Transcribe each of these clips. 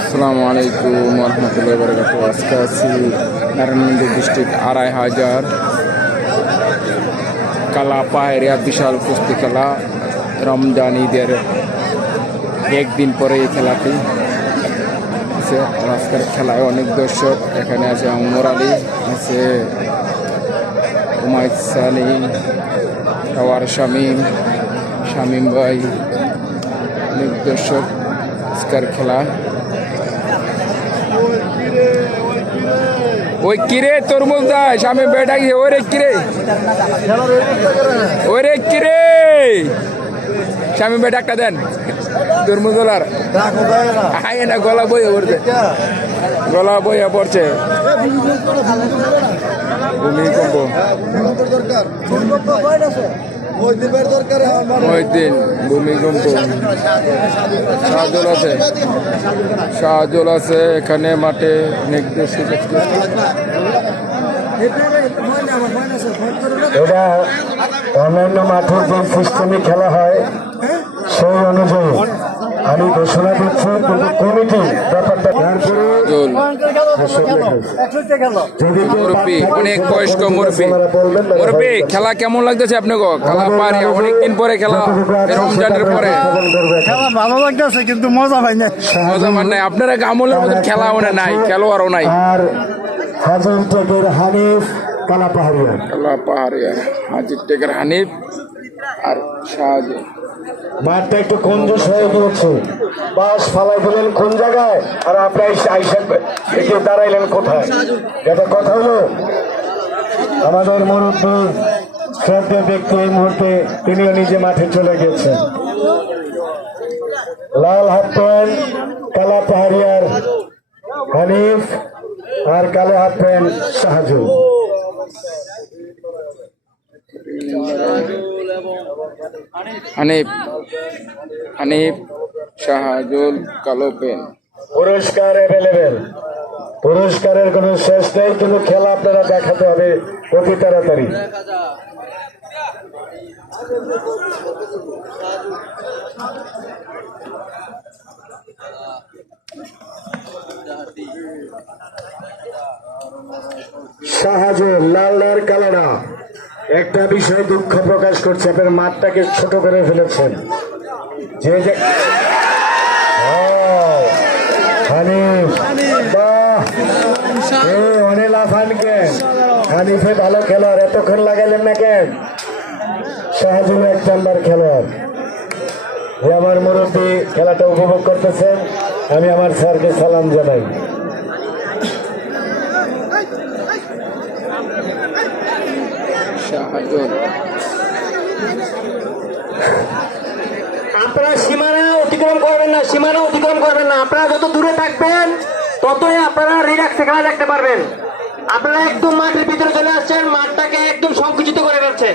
আসসালামু আলাইকুম রহমতুল্লাহ বরকাত আজকে আছি নারায়ণগঞ্জ ডিস্ট্রিক্ট আড়াই হাজার। কালা পাহাড়িয়া বিশাল কুস্তি খেলা। রমজান, ঈদের একদিন পরে এই খেলাটি আছে। আজকের খেলায় অনেক দর্শক। এখানে আছে অমর আলী, আছে উমায়দ সালি টাওয়ার শামীম শামীম ভাই অনেক দর্শক আজকের খেলা। ওই কিরে তরমুজ দাস আমি বেটা গিয়ে ওরে কিরে? ওরে কিরে? স্বামী বেটা একটা দেন। তরমুজ ওলার হাই না গলা বইয়ে পড়ছে। গলা বইয়ে পড়ছে। ভূমিকম্প ওই দিন ভূমিকম্প। শাহজল আছে? শাহজল আছে এখানে মাঠে নির্দেশ এটা অন্যান্য মাঠের যে সিস্টেমে খেলা হয় সেই অনুযায়ী আমি ঘোষণা দিচ্ছি কিন্তু কমিটি ব্যাপারটা অনেক বয়স্ক মুরব্বী। মুরব্বী খেলা কেমন লাগতেছে আপনাকে খেলা পারে অনেকদিন পরে খেলা। রমজানের পরে। খেলা ভালো লাগতেছে কিন্তু মজা পাই না। মজা মান নাই আপনারা আমলের মধ্যে খেলা ওনে নাই খেলোয়াড়ও নাই। আর হাজন টেকের হানিফ কালা পাহাড়িয়া। খেলা পাহাড়িয়া হাজির টেকের হানিফ আর শাহজাহান। মাঠটা একটু কঞ্জুস হয়ে গিয়েছে বাস ফালাই দিলেন কোন জায়গায়? আর আপনি একটু দাঁড়াইলেন কোথায়? এটা কথা হলো? আমাদের মুরব্বী শ্রদ্ধা ব্যক্তি এই মুহূর্তে তিনিও নিজে মাঠে চলে গেছেন। লাল হাফ প্যান্ট কালা পাহাড়িয়ার হানিফ আর কালো হাফ প্যান্ট শাহজু হানিফ হানিফ শাহজুল কালো পেন। পুরস্কার অ্যাভেলেবেল পুরস্কারের কোনো শেষ নেই, কিন্তু খেলা আপনারা দেখাতে হবে অতি তাড়াতাড়ি। শাহজুল লালদার কালারা একটা বিষয় দুঃখ প্রকাশ করছে, আপনার মাঠটাকে ছোট করে ফেলেছেন। যে অনিল আফান কেন হানিফে ভালো খেলোয়াড়, এতক্ষণ লাগাইলেন না কেন? শাহজুল এক নাম্বার খেলোয়াড়। আমার মুরব্বী খেলাটা উপভোগ করতেছেন। আমি আমার স্যারকে সালাম জানাই। আপনারা সীমানা অতিক্রম করবেন না, সীমানা অতিক্রম করবেন না। আপনারা যত দূরে থাকবেন, ততই আপনারা রিল্যাক্সে খেলা দেখতে পারবেন। আপনারা একদম মাঠের ভিতরে চলে আসছেন, মাঠটাকে একদম সংকুচিত করে ফেলছেন।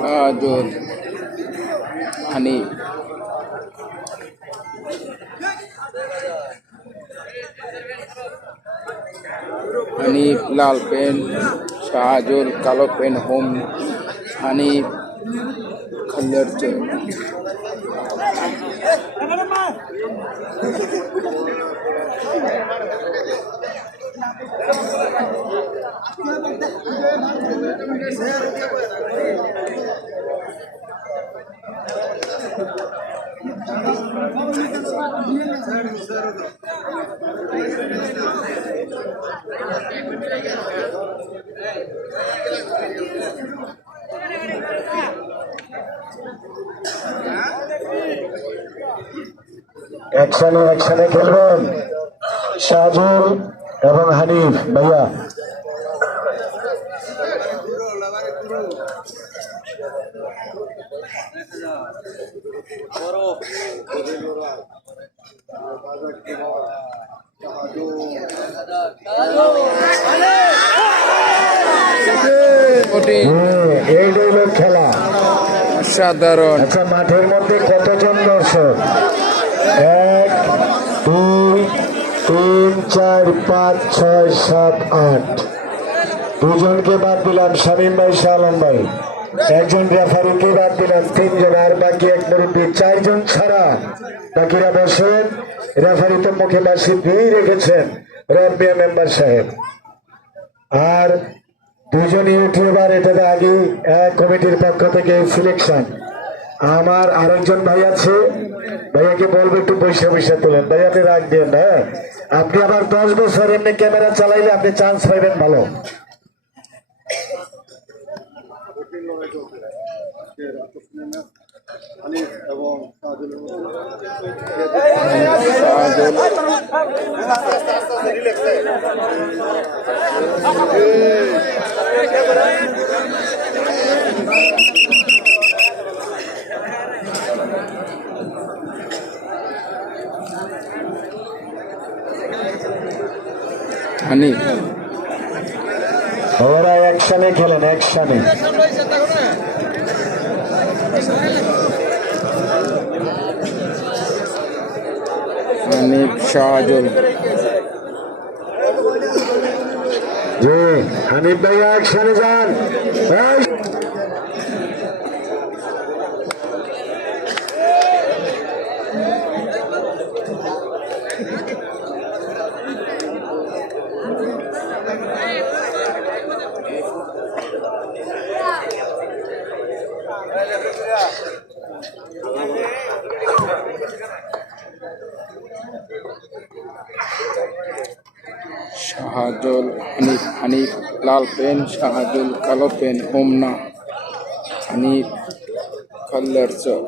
শাহজুল হানিফ হানিফ লাল পেন শাহজুল কালো পেন হোম। হানিফ খল্লার একশনে একশনে খেলবেন। সাজুল এবং হানিফ ভাইয়া। এইটাই হলো খেলা। সাধারণ। আচ্ছা মাঠের মধ্যে কতজন দর্শক? তিন, চার, পাঁচ, ছয়, সাত, আট। দুজনকে বাদ দিলাম, শামীম ভাই শাহ আলম ভাই। একজন রেফারিকে বাদ দিলাম, তিনজন। আর বাকি এক মুরব্বী, চারজন ছাড়া। বাকিরা বসেন। রেফারি তো মুখে বাসি দিয়েই রেখেছেন রব্বিয়া মেম্বার সাহেব। আর দুজন ইউটিউবার এটাতে আগে কমিটির পক্ষ থেকে সিলেকশন আমার আরেকজন ভাই আছে ভাইয়াকে বলব একটু পয়সা পয়সা তোলেন ভাই আপনি রাখবেন হ্যাঁ? আপনি আবার দশ বছর এমনি ক্যামেরা চালাইলে আপনি চান্স পাইবেন ভালো হানি ওরা একসানে খেলেন একসানে হানিফ শাহজল জি হানিফ ভাইয়া একসানে যান এই, শাহজল হানিফ হানিফ লাল পেন শাহজুল কালো পেন হোমনা হানিফ কাল্লার চক।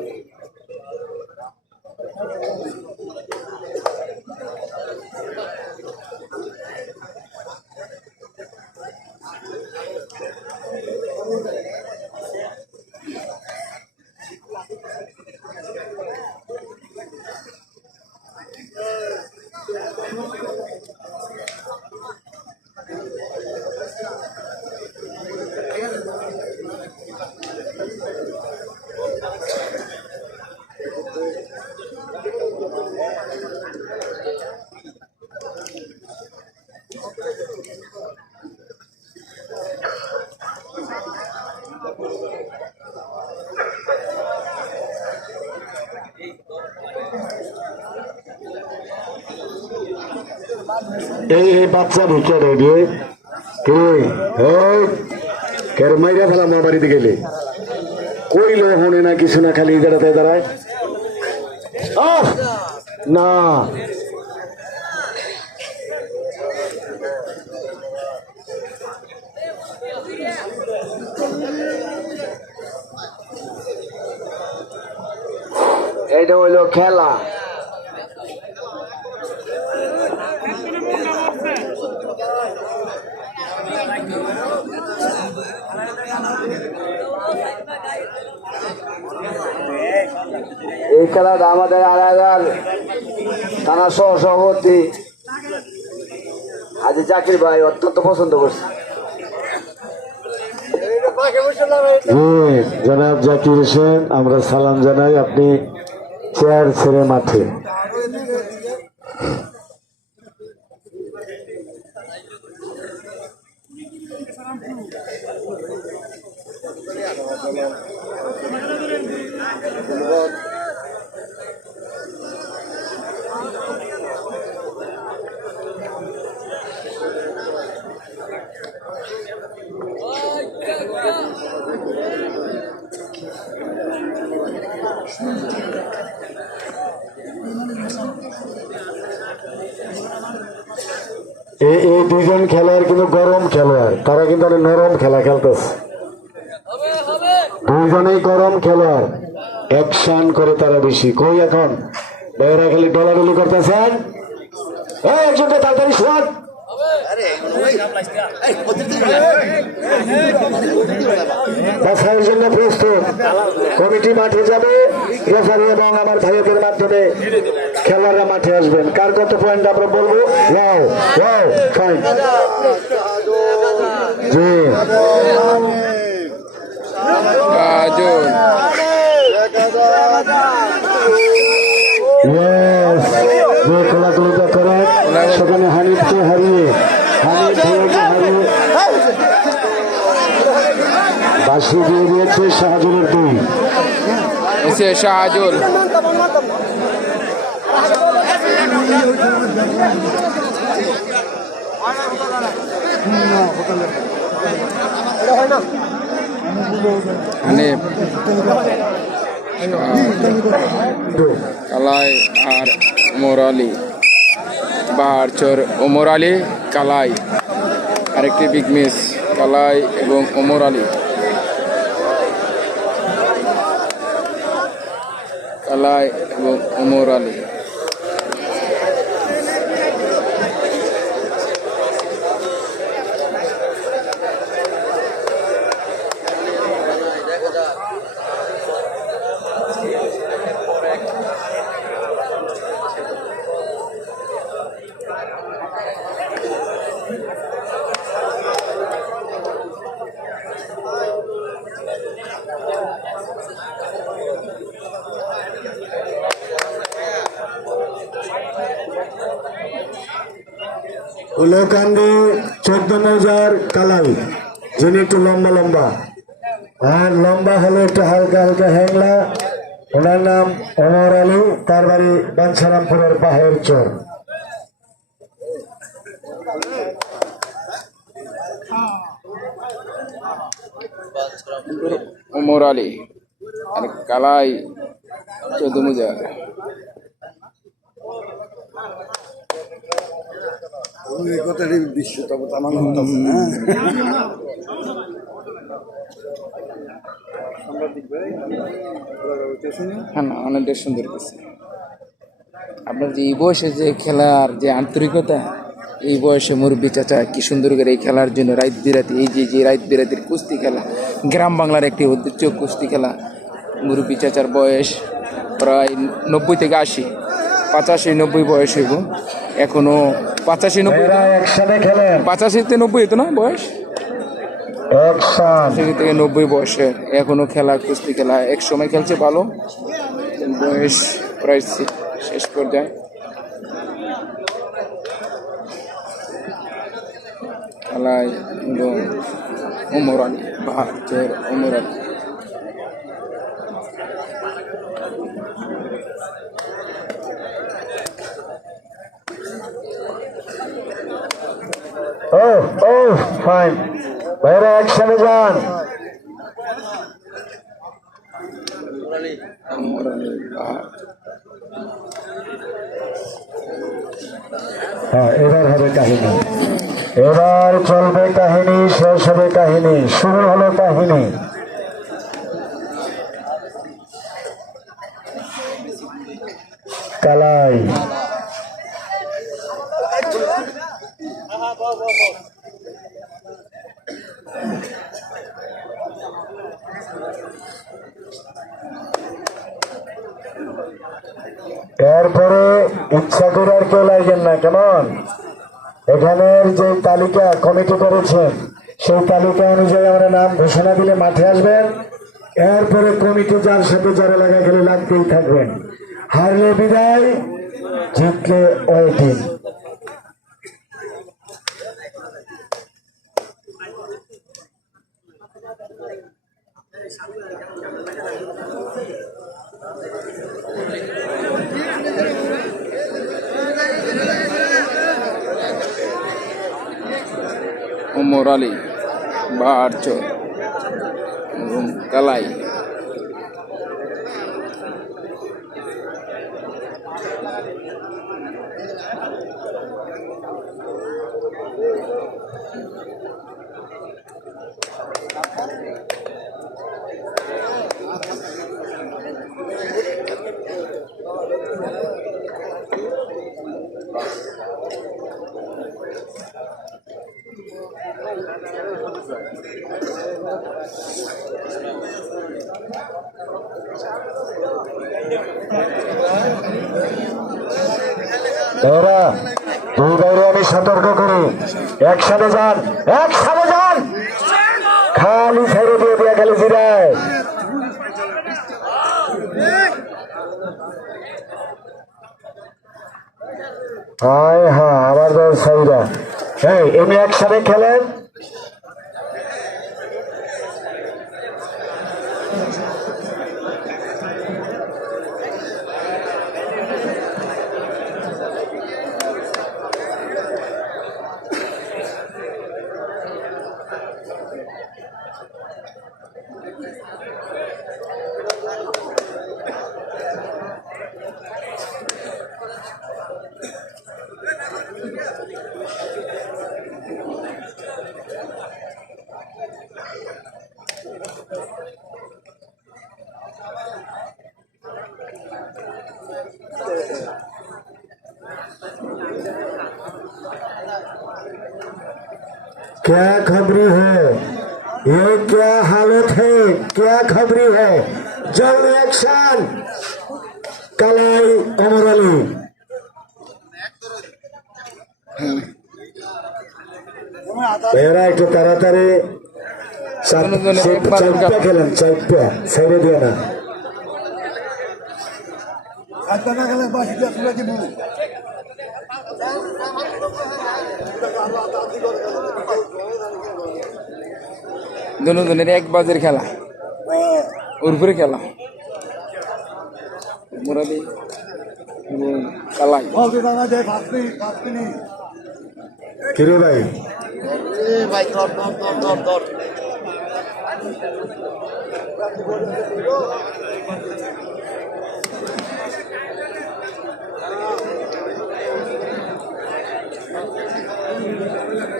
এই এই বাচ্চা ঢুকে রেডি কে? এই, কের মাইরা ফেলাম আমার বাড়িতে গেলে? কইলো হনে না কিছু না, খালি দাঁড়াতে দাঁড়ায়! না। এটা হইল খেলা। এই খেলাটা আমাদের আড়াইগার থানা সহ সভাপতি হাজি চাকরি ভাই অত্যন্ত পছন্দ করছে। জনাব জাকির হোসেন, আমরা সালাম জানাই। আপনি চেয়ার ছেড়ে মাঠে এই এই দুজন খেলোয়াড় কিন্তু গরম অনেক নরম খেলা খেলতেছে। দুইজনেই গরম খেলোয়াড়। অ্যাকশন করে তারা বেশি। কই এখন? ভাইয়েরা খালি ডলাডলি করতেছেন? এই, একজনটা তাড়াতাড়ি শোন বাছাইয়ের জন্য কমিটি মাঠে যাবে। রেফারি এবং আমার ভাইয়েদের মাধ্যমে খেলোয়াড়রা মাঠে আসবেন। কার কত পয়েন্ট আমরা বলব? ফাইন জি কাজল ইয়েস যে খেলাধুলাটা করেন সেখানে হানিফকে হারিয়ে হানিফ ভাইয়াকে হারিয়ে বাসি দিয়ে দিয়েছে শাহজুলের দুই শাহজুল হানিফ কালাই আর ওমর আলী। বাহার চর ওমর আলী কালাই। আরেকটি বিগ মিস কালাই এবং ওমর আলী। কালাই এবং ওমর আলী। উলকান্দি চোদ্দ নজার কালাই যিনি একটু লম্বা লম্বা। আর লম্বা হলো একটু হালকা হালকা হ্যাংলা। ওনার নাম ওমর আলী, তার বাড়ি বাঞ্ছারামপুরের বাহের চোর। ওমর আলী আর কালাই চৌদ্দ মুজার হ্যাঁ না অনেকটা সুন্দর কিছু আপনার যে বয়সে যে খেলার যে আন্তরিকতা এই বয়সে মুরব্বী চাচা কি সুন্দর করে এই খেলার জন্য রাত বিরাতি এই যে যে রাত বিরাতির কুস্তি খেলা গ্রাম বাংলার একটি ঐতিহ্য কুস্তি খেলা। মুরব্বী চাচার বয়স প্রায় নব্বই থেকে আশি পঁচাশি নব্বই বয়স হইব। এখনও পঁচাশি নব্বই পঁচাশিতে নব্বই হতো না বয়স? পঁচাশি থেকে নব্বই বয়সে এখনও খেলা কুস্তি খেলা এক সময় খেলছে ভালো। বয়স প্রায় শেষ পর্যায়ে। খেলায় এবং ওমর আলী বাহাত্তর ওমর আলী ও ও ফাইন ভাইরা একসাথে যান। ওমর আলী বাহাত্তর। হ্যাঁ এবার হবে কাহিনী। এবার চলবে কাহিনী, শেষ হবে কাহিনী, শুরু হলো কাহিনী। কালাই। এরপরে ইচ্ছা করে আর কেউ লাগবেন না, কেমন? এখানের যে তালিকা কমিটি করেছেন সেই তালিকা অনুযায়ী আমরা নাম ঘোষণা দিলে মাঠে আসবেন। এরপরে কমিটি যার সাথে যারা লাগা গেলে লাগতেই থাকবেন হারলে বিদায়, জিতলে ওয়েটিং ওমর আলী বাহাত্তর এবং কালাই। আমি সতর্ক করি। একসাথে যান একসাথে যান। খালি ছেড়ে দিয়ে দিয়া খালি জিরায়। হায় হ্যাঁ আবার দল সাইরা। এই, এমনি একসাথে খেলেন क्या खबरी है ये क्या हालत है क्या खबरी है जल्द एक्शन কালাই অমর আলী এরা একটু তাড়াতাড়ি চাপ- দুজনে চাপ- একবার চাপটা খেলেন চাপটা ছেড়ে দিয়ে না আচ্ছা দুজনের এক বাজের খেলা। উর্ফুরে খেলা। মুরাদি কালাই।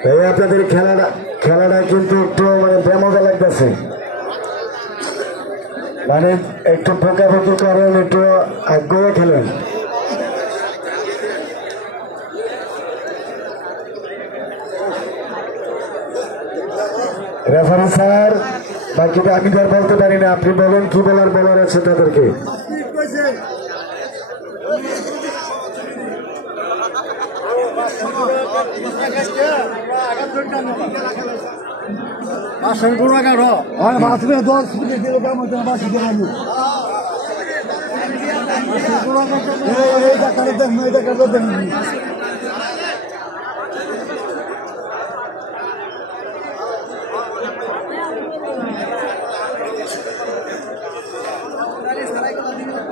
ভাই আপনাদের খেলাটা খেলাটা কিন্তু একটু মজা লাগতেছে। মানে একটু করেন, একটু আগ্রহ খেলেন। রেফারি স্যার, বাকিটা আমি আর বলতে পারি না, আপনি বলেন কি বলার বলার আছে তাদেরকে। আসেন কোনো এগারো হয় বাঁচবে দশ মিনিট দিলে কেমন বাসি দিয়ে আলু এই দেখালে দেখুন এই দেখালে দেখুন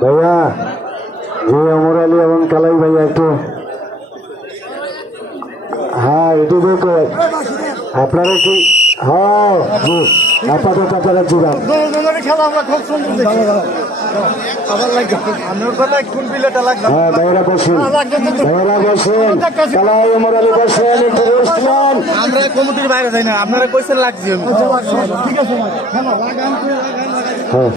ভাইয়া জি অমর আলী এবং কালাই ভাইয়া একটু হ্যাঁ এটু দেখো আপনারা কি হ্যাঁ জি আপাতত আপনারা জিরান দুজনের খেলা আমরা খুব সুন্দর দেখি আবার লাগবে আপনার কথা কোন প্লেটে লাগবে? হ্যাঁ ভাইয়েরা বসুন। ভাইয়েরা বসুন। কালাই অমর আলী বসুন একটু রেস্ট নেন আমরা কমিটির বাইরে যাই না। আপনারা কইছেন লাগছে। ঠিক আছে হ্যাঁ।